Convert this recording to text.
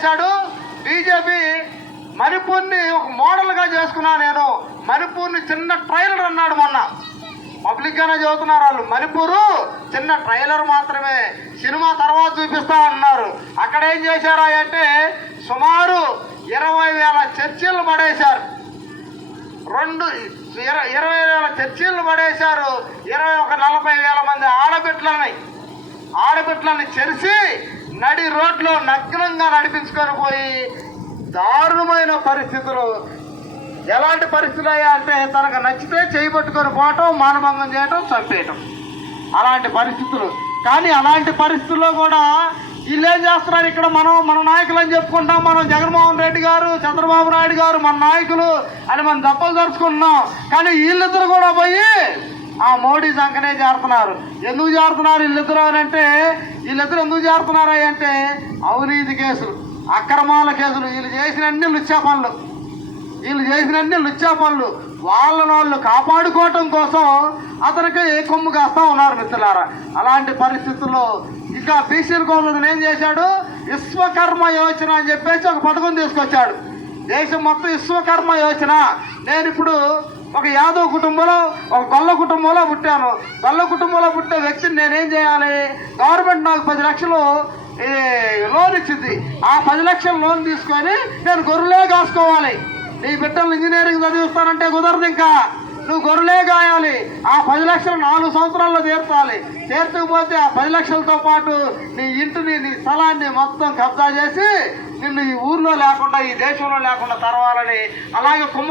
చేశాడు. బీజేపీ మణిపూర్ని ఒక మోడల్గా చేసుకున్నా నేను. మణిపూర్ని చిన్న ట్రైలర్ అన్నాడు మొన్న. పబ్లిక్ గానే చదువుతున్నారు వాళ్ళు. మణిపూరు చిన్న ట్రైలర్ మాత్రమే. సినిమా తర్వాత చూపిస్తా అన్నారు. అక్కడ ఏం చేశారా అంటే సుమారు ఇరవై వేల చర్చిలు పడేశారు. రెండు ఇరవై వేల చర్చిలు పడేశారు. ఇరవై ఒక నలభై వేల మంది ఆడబిడ్డలని ఆడబిడ్డలని చెరిసి నడి రోడ్లో నగ్నంగా నడిపించుకొని పోయి దారుణమైన పరిస్థితులు. ఎలాంటి పరిస్థితులు అయ్యా అంటే తనకు నచ్చితే చేయి పట్టుకొని పోవటం మానభంగం చేయటం చంపేయటం. అలాంటి పరిస్థితులు. కానీ అలాంటి పరిస్థితుల్లో కూడా వీళ్ళు ఏం చేస్తున్నారు? ఇక్కడ మనం మన నాయకులు అని చెప్పుకుంటాం. మనం జగన్మోహన్ రెడ్డి గారు చంద్రబాబు నాయుడు గారు మన నాయకులు అని మనం దప్పలు తరుచుకుంటున్నాం కానీ వీళ్ళిద్దరు కూడా పోయి ఆ మోడీ సంకనే చేరుతున్నారు ఎందుకు చేరుతున్నారు వీళ్ళిద్దరు అని అంటే వీళ్ళిద్దరు ఎందుకు చేరుతున్నారు అంటే అవినీతి కేసులు అక్రమాల కేసులు వీళ్ళు చేసిన అన్ని లుచ్చా పనులు వీళ్ళు చేసినన్ని లుచ్చా పనులు వాళ్ళని వాళ్ళు కాపాడుకోవటం కోసం అతనికి కొమ్ము కాస్తా ఉన్నారు మిత్రులారా. అలాంటి పరిస్థితుల్లో ఇంకా బీసీల కోసం ఏం చేశాడు? విశ్వకర్మ యోచన అని చెప్పేసి ఒక పథకం తీసుకొచ్చాడు. దేశం మొత్తం విశ్వకర్మ యోచన. నేను ఇప్పుడు ఒక యాదవ్ కుటుంబంలో ఒక కుటుంబంలో పుట్టాను. గొల్ల కుటుంబంలో పుట్టే వ్యక్తిని నేనేం చేయాలి? గవర్నమెంట్ నాకు పది లక్షలు ఈ లోన్ ఇచ్చింది. ఆ పది లక్షల లోన్ తీసుకొని నేను గొర్రెలే కాసుకోవాలి. నీ బిడ్డలు ఇంజనీరింగ్ చదివిస్తానంటే కుదరదు ఇంకా. నువ్వు గొర్రెలే కాయాలి. ఆ పది లక్షలు నాలుగు సంవత్సరాల్లో తీర్చాలి. తీర్చకపోతే ఆ పది లక్షలతో పాటు నీ ఇంటిని నీ స్థలాన్ని మొత్తం కబ్జా చేసి నిన్ను ఈ ఊర్లో లేకుండా ఈ దేశంలో లేకుండా తరవాలని అలాగే కుమ్మ